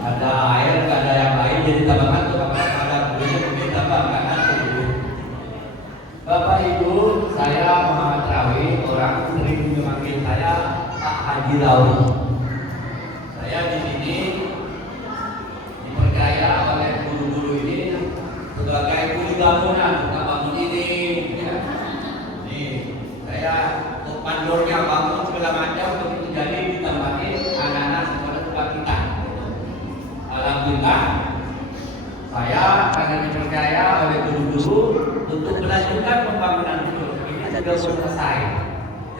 ada air, nggak ada yang lain, jadi tambah ngantuk. Kadang-kadang gurunya meminta Pak, nggak ngantuk dulu. Bapak Ibu, saya Muhammad Rawi, orang sering memanggil saya Pak Haji Rawi. Saya di sini dipercaya oleh guru-guru ini sebagai kuli bangunan, kita bangun ini. Ya. Nih, saya mandornya bangun segala macam begitu jadi ditempati anak-anak sekolah juga kita. Alhamdulillah, saya karena dipercaya oleh guru-guru untuk melanjutkan pembangunan itu. Ini sudah selesai.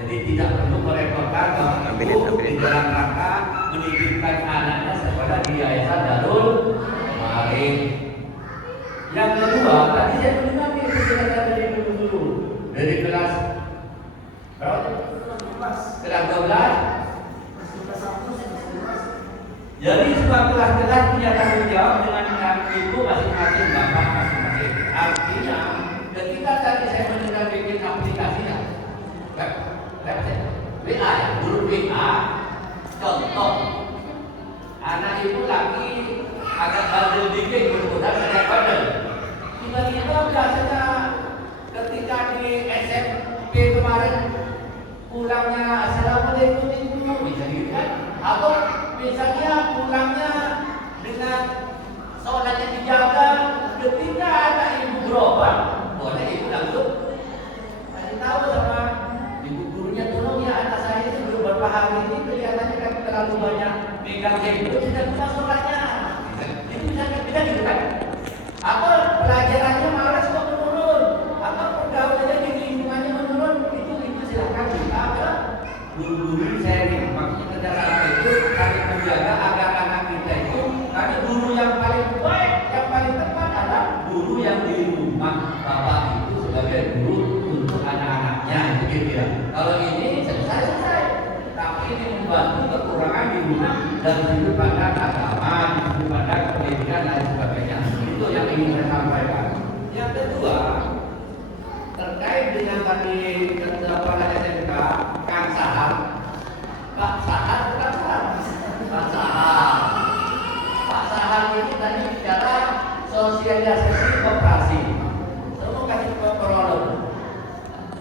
Jadi tidak perlu merepotkan Bapak Ibu di dalam rangka menitipkan anaknya sekolah di Yayasan Darul Ma'arif. Yang kedua, tadi saya mendengar nih cerita dari guru-guru dari kelas berapa? Kelas 12. Jadi semua kelas-kelas punya tanggung jawab dengan ibu masing-masing, bapak masing-masing. Artinya, ketika tadi saya mendengar bikin aplikasi WA ya, grup WA, contoh anak ibu lagi agak bandel dikit, mudah-mudahan saya bandel. Tiba-tiba biasanya ketika di SMP kemarin pulangnya assalamualaikum ibu, bisa gitu kan? Atau misalnya pulangnya dengan sholatnya dijaga, ketika ada ibu berobat, boleh ibu langsung kasih tahu sama ibu gurunya, tolong ya anak saya itu belum beberapa hari ini kelihatannya kan terlalu banyak megang handphone tidak bisa sholatnya. Itu bisa gitu kan? Atau pelajarannya malas kok menurun, atau pergaulannya di lingkungannya menurun, itu silakan kita ke guru-guru sharing. Maksudnya kendaraan itu saling menjaga agar anak kita itu, karena guru yang paling baik, yang paling tepat adalah guru yang di rumah bapak itu sebagai guru untuk anak-anaknya, itu gitu ya. Kalau ini selesai, tapi ini membantu kekurangan di rumah dan sudut pandang agama, di sudut pandang pendidikan dan sebagainya. Itu yang ingin saya sampaikan. Yang kedua, terkait dengan tadi kepala SMK Kang Sahar, Pak Sahar bukan Sahar, Pak Sahar. Pak Sahar ini tadi bicara sosialisasi operasi. Saya mau kasih kronologi.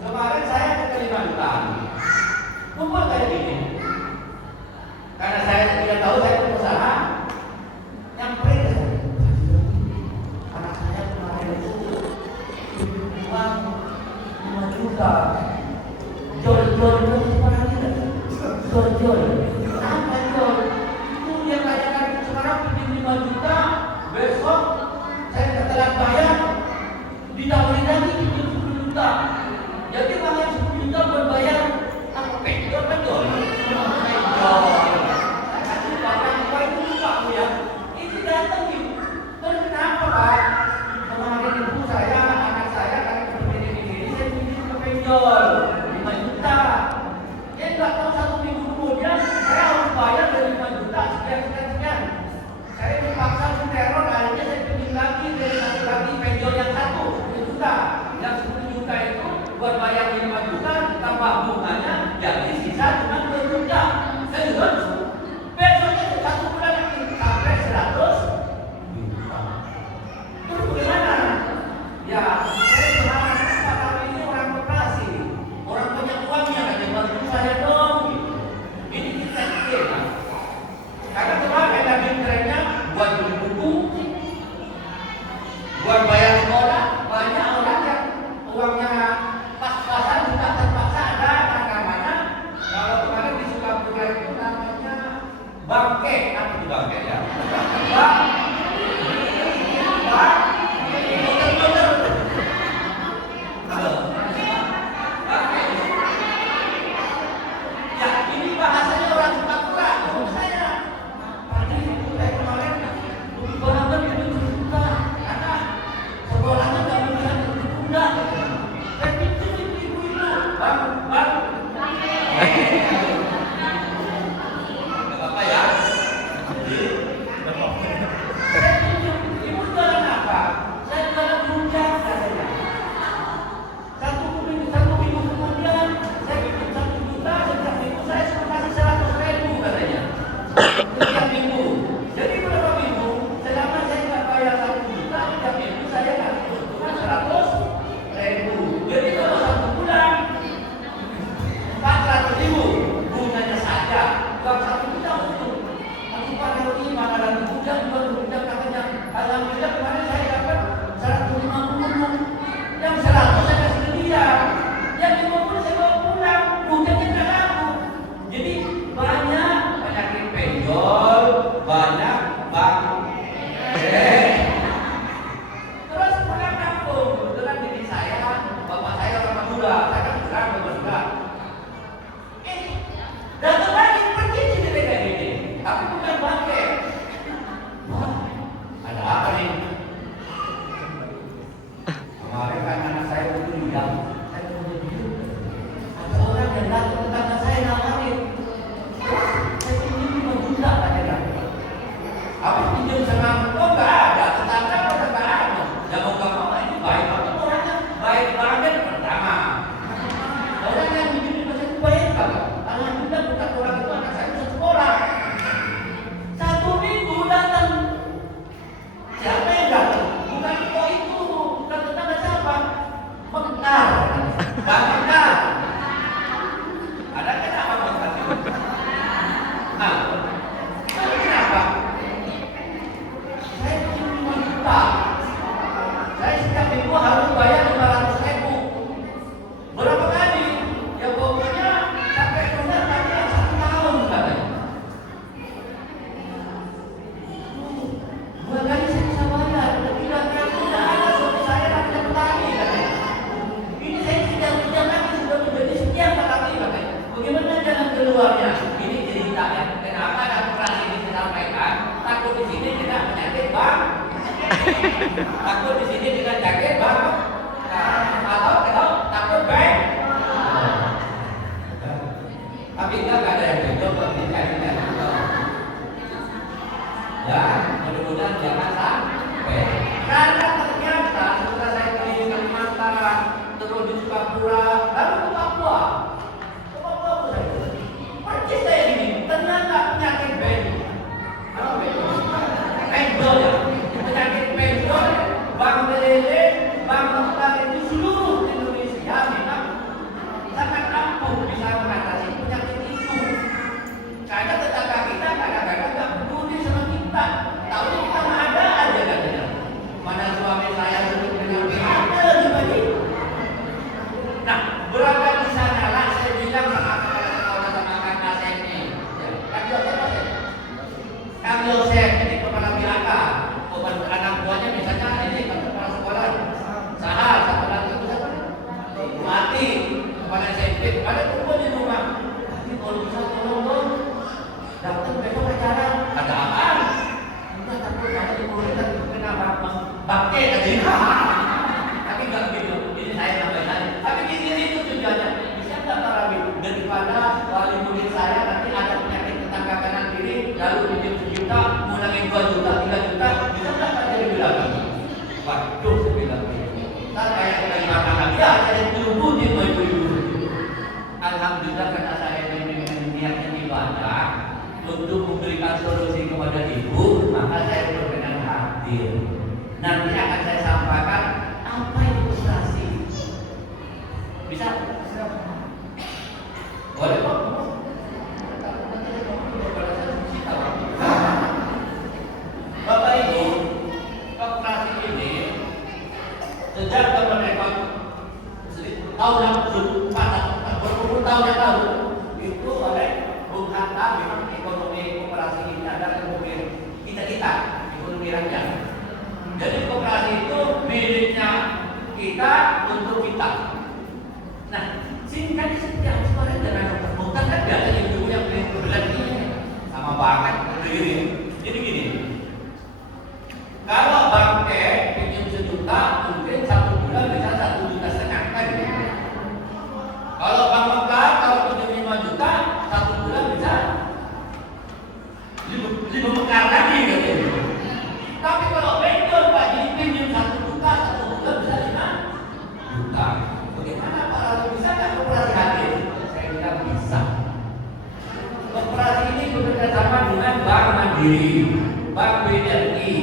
Kemarin saya ke Kalimantan, kumpul kayak gini. Karena saya tidak tahu, saya pengusaha, nyamperin ke saya. Anak saya kemarin itu uang 5 juta. Jol sekarang tidak. Jol. Apa jol? Itu dia katakan sekarang pinjam 5 juta, besok saya telat bayar, ditawarin lagi pinjam 10 juta. Jadi bayar 10 juta buat bayar apa penjol kan jol? Ini datang nih. Terus kenapa Pak? Kemarin ibu saya, anak saya kali begini saya pinjam ke penjol 5 juta. Dia nggak tahu 1 minggu kemudian saya harus bayar dari 5 juta sekian. Saya dipaksa diteror, akhirnya saya pinjam lagi dari satu lagi penjol yang 10 juta. Yang 10 juta itu buat bayar 5 juta tambah bunganya, jadi sisa cuma 2 juta. Saya juga besoknya 1 bulan lagi sampai 100 juta. Terus bagaimana? Ya, saya bilang Pak kami ini orang Bekasi, orang banyak uangnya, kan yang bantu saya dong. Ini kita kira. Karena kemarin lagi trennya buat beli buku, buat bayar sekolah, banyak orang yang uangnya pas-pasan juga terpaksa ada namanya. Kalau kemarin di Sukabumi itu namanya bangke, apa itu bangke ya? Muter-muter. Ya, ini bahasanya orang Sukabumi, bukan saya. Tadi saya kemarin benar-benar itu juta, karena sekolahnya nggak bisa ditunda. Saya pinjam ibu itu, bang. Nggak apa-apa ya. Takut di sini dengan jaket bang, atau takut bang. Tapi enggak ada yang jodoh kok dicarinya. Ya, mudah-mudahan jangan sampai. Karena ternyata setelah saya keliling Kalimantan, terus di Sukapura, lalu ke Papua. Ke Papua persis saya ini, ternyata penyakit benjol. Apa benjol? Benjol ya. Penyakit benjol, bang meleleh, bang mentah itu seluruh Indonesia memang sangat ampuh bisa mengatasi penyakit itu. Karena tetangga kita kadang-kadang nggak peduli sama kita. Tahu kita ada aja katanya. Mana suami saya sebut dengan PHK lagi. Nah, berangkat di sana lah saya bilang sama kepala sekolah sama Kang Asep nih. Kang Yosef apa? Kang Yosef ini kepala PHK. Anak buahnya misalnya ini kepala sekolah. Sahal, satu lagi itu siapa? Mati. Kepala SMP. Ada kumpul di rumah. Tapi kalau bisa tolong dong. Datang besok acara. Ada apa? Enggak takut ada di murid dan kenapa bakte tadi. Tapi enggak begitu. Ini saya sampaikan. Tapi di sini itu tujuannya. Bisa enggak tarawih daripada wali murid saya nanti ada penyakit tetangga kanan kiri lalu pinjam 1 juta, ngulangin 2 juta, 3 juta, bisa enggak Pak jadi bilang? Waduh, saya bilang. Ntar kayak lagi makan lagi ya, saya dirubutin sama ibu-ibu. Alhamdulillah karena saya niatnya ibadah untuk memberikan solusi kepada ibu, maka saya berkenan hadir. Nanti akan saya sampaikan apa itu frustrasi. Bisa? Boleh Pak? Bapak Ibu, koperasi ini sejak kemerdekaan tahun 64 berpuluh tahun yang lalu itu oleh Bung Hatta memang ekonomi koperasi ini ada kemudian kita ekonomi rakyat. Jadi koperasi itu miliknya kita untuk kita. Nah, singkat setiap sore dengan bukan kan biasa ibu yang beli kebelan ini sama banget begini. Jadi gini. Kalau bangke pinjam 1 juta, mungkin 1 bulan bisa 1,5 juta kan gitu. Kalau Bang Mekar kalau pinjam 5 juta, 1 bulan bisa 5 mekar lagi gitu. Tapi kalau benjol Pak, jadi pinjam 1 juta, 1 bulan bisa 5 juta. Bagaimana Pak Lalu bisa nggak koperasi hadir? Saya bilang bisa. Koperasi ini bekerjasama dengan Bank Mandiri, Bank BRI.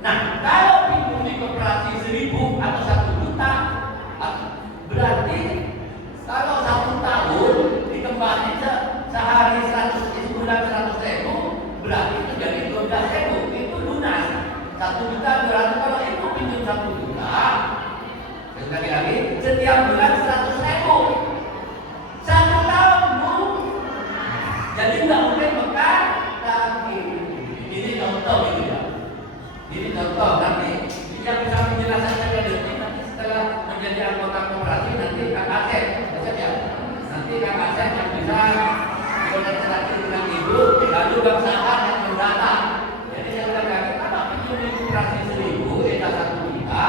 Nah, kalau pinjam di koperasi 1.000 atau 1 juta, berarti kalau 1 tahun dikembali sehari 100, sebulan 100.000, berarti itu jadi 12.000. Itu lunas. 1 juta berarti kalau itu pinjam 1 juta, sekali lagi setiap bulan 100.000. 1 tahun Bu. Jadi nggak mungkin mekar lagi. Ini contoh gitu ya. Ini contoh nanti yang bisa menjelaskan saya detik nanti setelah menjadi anggota koperasi nanti Kang Asep, ya. Nanti Kang Asep yang bisa berkoordinasi dengan ibu, lalu Bang Sahar yang berdata. Jadi saya bilang lagi kalau pinjam di koperasi 1.000, itu 1 juta,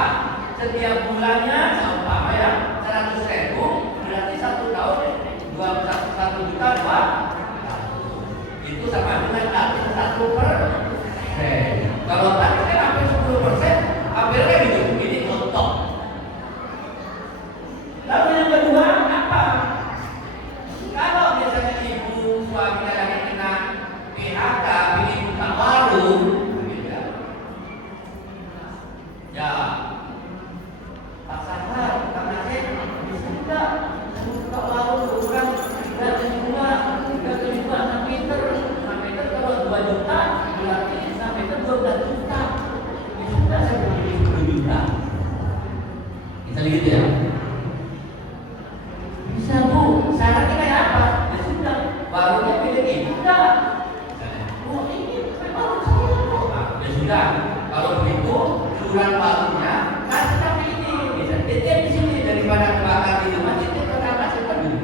setiap bulannya sama ya 100.000, berarti 1 tahun 1 juta 2. Itu sama dengan 1%. Kalau tadi kan hampir 10%, hampirnya gitu. Ini contoh. Lalu yang kedua apa? Kalau biasanya ibu suaminya lagi kena PHK, ingin buka warung, gitu ya. Pak Sahar, Kang Asep, bisa enggak buka warung ukuran 3 juta, 6 meter kalau 2 juta, berarti 6 meter 12 juta. Bisa enggak saya beli 10 juta? Bisa gitu ya? Bisa Bu, syaratnya kayak apa? Ya sudah, warungnya milik ibu enggak? Oh ini baru saya Bu. Ya sudah, kalau begitu surat warungnya kasih kami ini. Bisa titip di sini daripada kebakar di rumah, titip ke Kang Asep dulu.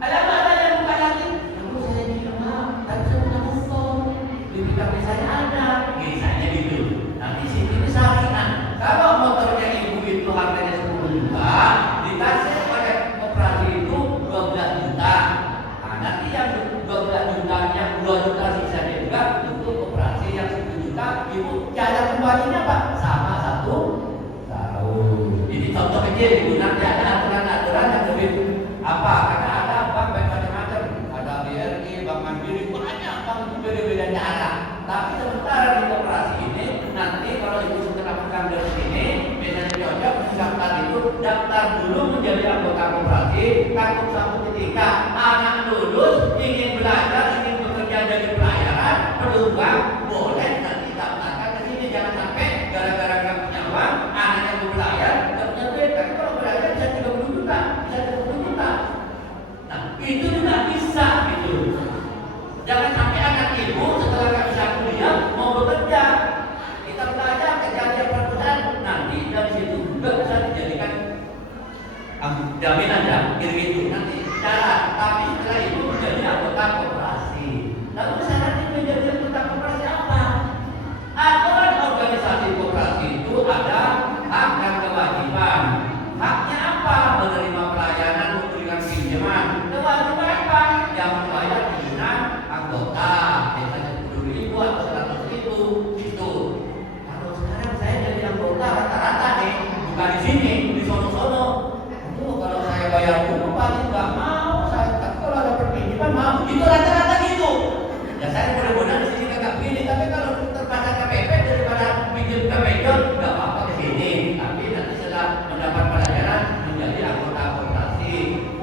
Ada yang buka lagi? Lalu saya bilang, tapi saya punya motor, di BKP saya ada. Misalnya gitu. di sini syariah. Kalau motornya ibu itu harganya 10 juta, dikasih pada koperasi itu 12 juta. Nah, nanti yang 12 juta, yang 2 juta sisanya juga untuk koperasi yang 10 juta, ibu cara kembalinya Pak sama 1 tahun. Ini contoh kecil ibu, nanti ada aturan-aturan yang lebih apa? Karena ada bank macam-macam, ada BRI, Bank Mandiri, banyak bank beda-beda cara. Tapi sementara di koperasi ini, nanti kalau ibu setelah pegang dari sini, misalnya cocok daftar itu, daftar dulu menjadi anggota koperasi. Takut suatu ketika anak lulus, ingin belajar, ingin bekerja jadi pelayaran, perlu uang, boleh nanti daftarkan ke sini. Jangan sampai gara-gara nggak punya uang, anaknya mau belajar, nggak punya duit. Tapi kalau belajar bisa 30 juta, bisa 20 juta. Nah, itu juga bisa gitu. Jangan sampai anak ibu setelah nggak bisa kuliah mau bekerja. Kita belajar kerja di perusahaan, nanti dari situ juga bisa dijadikan jaminan ya, gitu nanti cara. Tapi setelah itu menjadi anggota koperasi. Lalu syaratnya menjadi anggota koperasi apa? Aturan organisasi koperasi itu ada hak dan kewajiban. Haknya apa? Menerima pelayanan, memberikan pinjaman. Kewajiban apa? Yang membayar iuran anggota, biasanya 10.000 atau 100.000 itu. Kalau sekarang saya jadi anggota rata-rata nih, bukan di sini, di sono-sono. Kalau saya bayar dulu pasti nggak mau, saya kalau ada perpinjaman mau. Itu rata-rata gitu. Ya saya mudah-mudahan di sini nggak pilih, tapi kalau terpaksa KPP daripada pinjam ke meja nggak apa-apa ke sini. Tapi nanti setelah mendapat pelajaran menjadi anggota koperasi.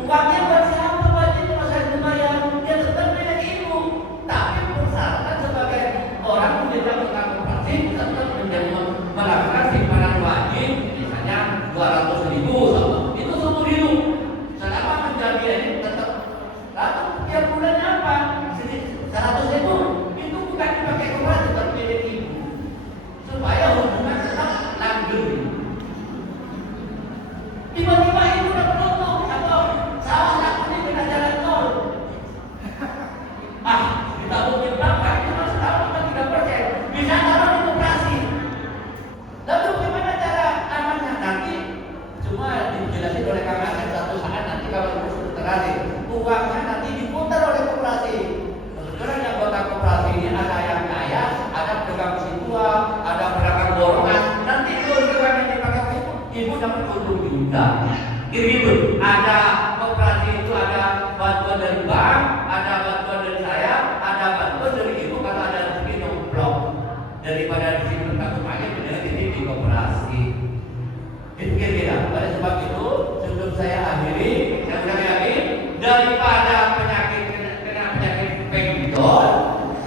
Uangnya buat siapa? Wajib kalau saya bayar, dia tetap milik ibu. Tapi persyaratan sebagai orang menjadi anggota koperasi tetap menjadi melakukan simpanan wajib, misalnya 200.000 sama. Itu seumur hidup. Selama menjadi ini tetap. Lalu tiap bulannya apa? 100.000. Itu bukan dipakai koperasi, tapi milik ibu. Supaya hubungan tetap langgeng. Tiba-tiba ibu udah penutup atau sawah aku ini kena jalan tol. Kita mungkin berapa? Cuma setahun atau 3%. Bisa taruh di koperasi. Lalu gimana cara amannya? Nanti cuma dijelasin oleh Kang Asep satu saat nanti kalau sudah terjadi. Uangnya nanti diputar oleh koperasi. Kebetulan yang anggota koperasi ini ada yang kaya, ada pedagang situa, ada pedagang borongan. Nanti kalau uang yang dipakai ibu dapat untung juga. Gitu. Ada koperasi itu ada bantuan dari bank, ada bantuan dari saya, ada bantuan dari ibu kalau ada rezeki nomplok. Daripada di sini bertakut aja benar di koperasi. Itu kira-kira. Oleh sebab itu sebelum saya akhiri, saya ulangi lagi, daripada penyakit kena penyakit pengidol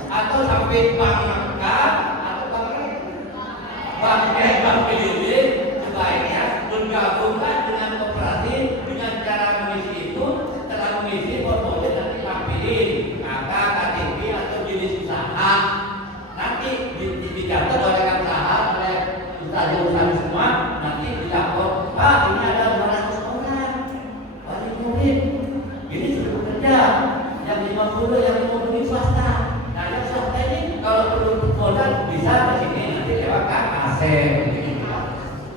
atau sampai bank makan atau bank keliling, sebaiknya bergabunglah dengan koperasi dengan cara mengisi itu. Setelah mengisi portofolio nanti pilih maka KTP atau jenis usaha nanti dicatat oleh Kang Sahar, oleh usaha semua. Nanti dilapor, Pak ini ada 200 orang wajib murid, ini sudah bekerja, yang 50 yang 50 swasta. Nah yang swasta ini kalau perlu modal bisa ke sini nanti lewat Kang Asep.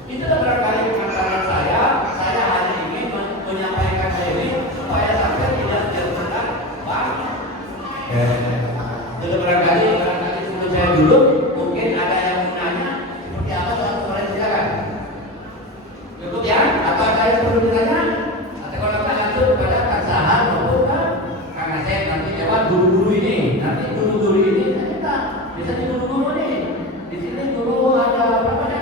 Itulah barangkali pengantaran saya hanya ingin menyampaikan ini supaya sampai tidak terserah banyak. Itu barangkali sebelum saya duduk mungkin ada yang mau nanya seperti apa soal kemarin, silakan. Cukup ya? Atau ada yang perlu ditanya? Atau kalau kita lanjut kepada Kang Sahar maupun Kang Asep nanti lewat guru-guru ini. Nanti guru-guru ini kita biasanya guru-guru nih. Di sini guru ada berapa ya?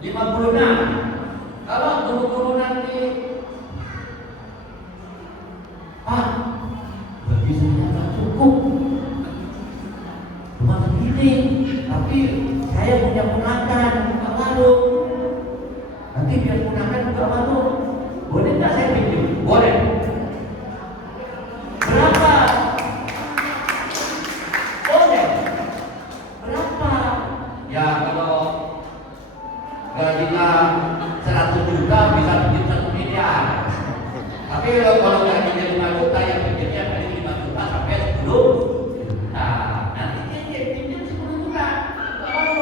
56. Kalau guru-guru nanti bagi saya tak cukup cuma segini, tapi saya punya ponakan malu. Nanti biar ponakan juga malu. Boleh nggak saya pinjam? Boleh. Berapa? Boleh. Berapa? Ya kalau gajinya 100 juta bisa pinjam 1 miliar. Tapi kalau gajinya 5 juta yang pinjamnya paling 5 juta sampai 10 juta. Nanti dia pinjam 10 juta. Kalau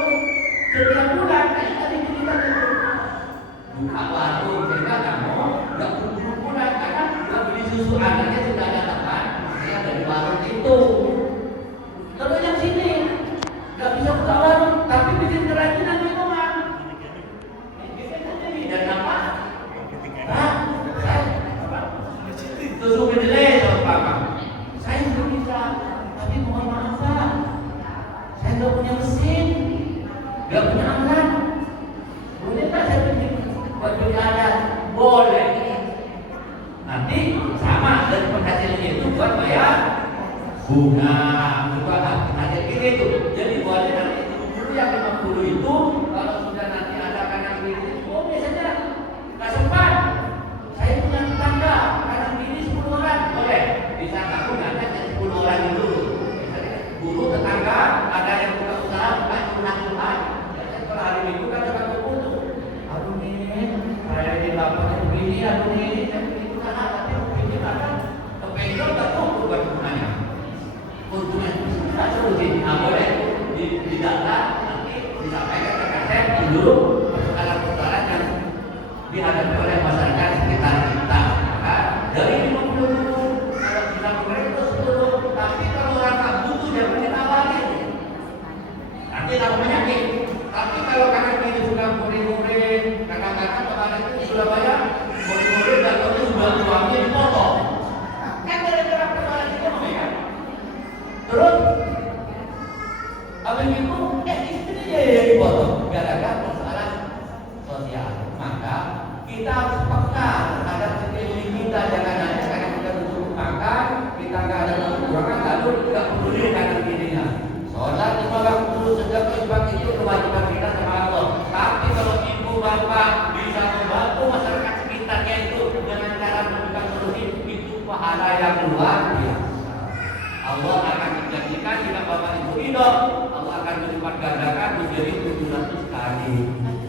bunga juga ada gini tuh. Jadi boleh nanti guru yang 50 itu kalau sudah nanti ada kanan kiri, oh biasanya nggak sempat. Saya punya tetangga kanan kiri 10 orang, boleh bisa nggak bunganya jadi 10 orang itu. Misalnya guru tetangga ada yang buka usaha bukan pulang. Kalau hari Minggu kan ada kumpul tuh. Aduh nih, saya ini dapatnya begini, aduh nih, itu kan ada begini kan. Kepengen nggak tuh buat bunganya. Untungnya kita solusi, boleh di data nanti disampaikan ke kaset dulu persoalan-persoalan yang dihadapi oleh masyarakat sekitar kita. Maka dari 50 dulu, kalau bisa mereka itu 10, tapi kalau orang tak butuh jangan ditawarin. Nanti tambah penyakit. Tapi kalau kakak ini sudah murid-murid, kadang-kadang kemarin itu sudah banyak murid-murid dan itu sudah suaminya dipotong. Kan gara-gara persoalan ekonomi kan. Terus habis itu istrinya yang dipotong gara-gara persoalan sosial. Maka kita harus peka terhadap sekeliling kita, jangan hanya karena kita disuruh makan, kita nggak ada kekurangan lalu tidak peduli kanan kirinya. Sholat 5 waktu sejak sebab itu kewajiban kita sama Allah. Tapi kalau ibu bapak bisa membantu masyarakat sekitarnya itu dengan cara memberikan solusi, itu pahala yang luar biasa. Allah akan menjanjikan jika bapak ibu hidup, Allah akan melipat gandakan menjadi 700 kali.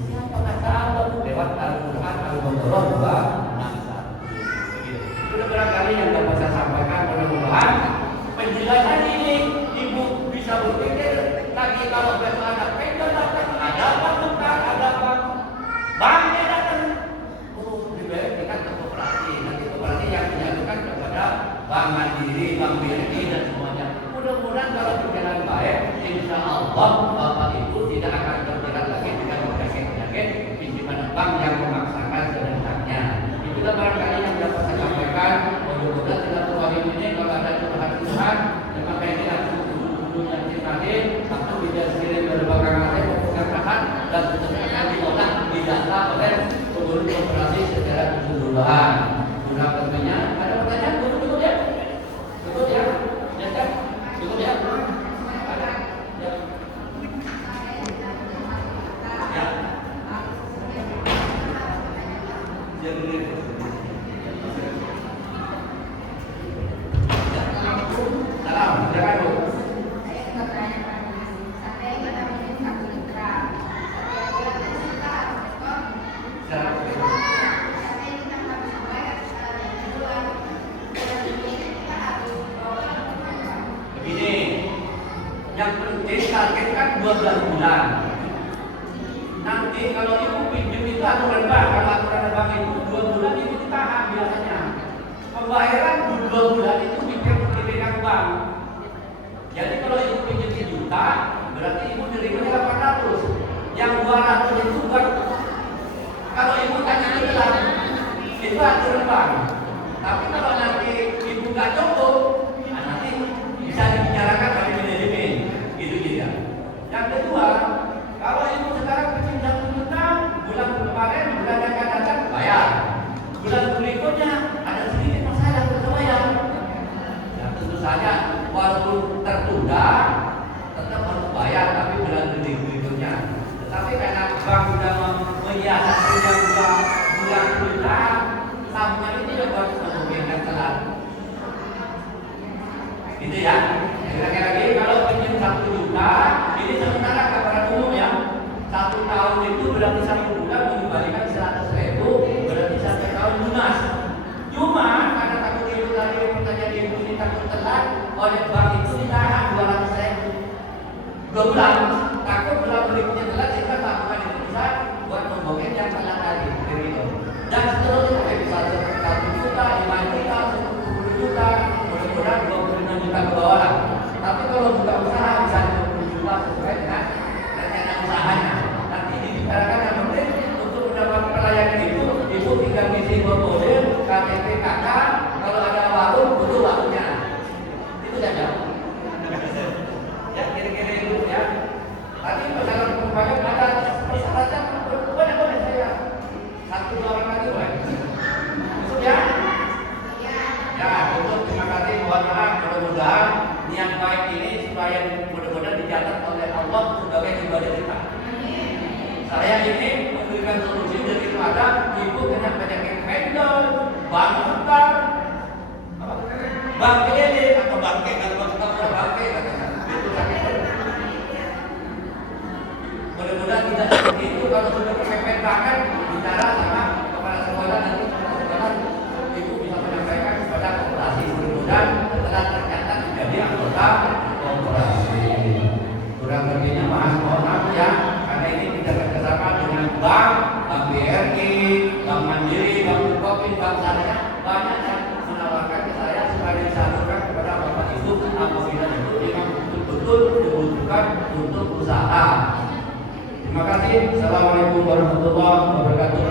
Siapa kata Allah lewat Al-Quran Al-Baqarah 261. Sudah barangkali yang dapat saya sampaikan, mudah-mudahan penjelasan ini ibu bisa berpikir lagi kalau besok ada pendek datang, ada apa bentar, ada apa banknya datang. Oh, lebih baik kita ke koperasi, nanti koperasi yang menyatukan kepada Bank Mandiri, Bank BRI dan semuanya. Mudah-mudahan kalau berjalan baik, insya Allah bapak ibu tidak akan terjerat lagi dengan penyakit-penyakit pinjaman bank yang memaksakan serentaknya. Itulah barangkali yang dapat saya sampaikan. Mudah-mudahan silaturahim ini kalau ada curhat-curhat, jangan kayak kita yang tadi, satu tidak sendiri berbagai macam pemerintahan dan seterusnya akan ditolak tidaklah oleh pengurus koperasi secara keseluruhan. Guna tentunya ada pertanyaan, betul ya? Betul ya? Ya kan? Betul ya? Ada? Ya. Ya. Jadi salam, silakan Bu. Begini, yang penting target kan 12 bulan. Nanti kalau ibu pinjam itu aturan bank, kalau aturan bank itu 2 bulan itu ditahan biasanya. Pembayaran 2 bulan itu dipegang bank. Jadi kalau ibu pinjam 1 juta, berarti ibu nerimanya 800. Yang 200 itu bukan. Kalau ibu tanya hilang, itu aturan bank. Tapi kalau nanti ibu nggak cukup, nanti bisa dibicarakan oleh manajemen, gitu ya. Yang kedua, kalau ibu sekarang pinjam 1 juta, bulan kemarin, bulan yang akan datang bayar. Bulan berikutnya ada sedikit masalah berbayar. Ya tentu saja, walaupun tertunda, tetap harus bayar, tapi bulan berikutnya. Tetapi karena bank sudah menyiasati yang bulan berikutnya, tabungan ini yang harus memungkinkan telat. Gitu ya. Kira-kira lagi kalau pinjam 1 juta, ini sementara kabaran umum ya. 1 tahun itu berarti 1 bulan mengembalikan 100.000, berarti 1 tahun lunas. Cuma karena takut ibu tadi pertanyaan ibu ini takut telat, oleh bank itu ditahan 200.000. 2 bulan, takut bulan berikutnya telat sehingga tabungan itu bisa buat membongkar yang telat tadi. Gitu. Dan seterusnya bisa 1 juta, 5 juta, 10 juta, mudah-mudahan 26 juta ke bawah lah. Tapi kalau buka usaha bisa 20 juta sesuai dengan rencana usahanya. Nanti dibicarakan yang penting untuk mendapat pelayanan itu, ibu tinggal ngisi formulir, KTP KK, kalau ada warung butuh waktunya. Itu saja. Ya kira-kira itu ya. Tadi persyaratan pembayaran ada persyaratan boleh saya 1 orang lagi boleh. Cukup ya? Ya, untuk terima kasih, mohon maaf, mudah-mudahan kalau sudah kepepet banget bicara sama kepala sekolah, nanti kepala sekolah ibu bisa menyampaikan kepada koperasi. Mudah-mudahan setelah ternyata menjadi anggota koperasi. Kurang lebihnya mohon maaf ya, karena ini tidak kerjasama dengan bank BRI, Bank Mandiri, Bank Bukopin, Bank Syariah, banyak yang menawarkan ke saya supaya disalurkan kepada Bapak Ibu apabila itu memang betul-betul dibutuhkan untuk usaha. Terima kasih. Assalamualaikum warahmatullahi wabarakatuh.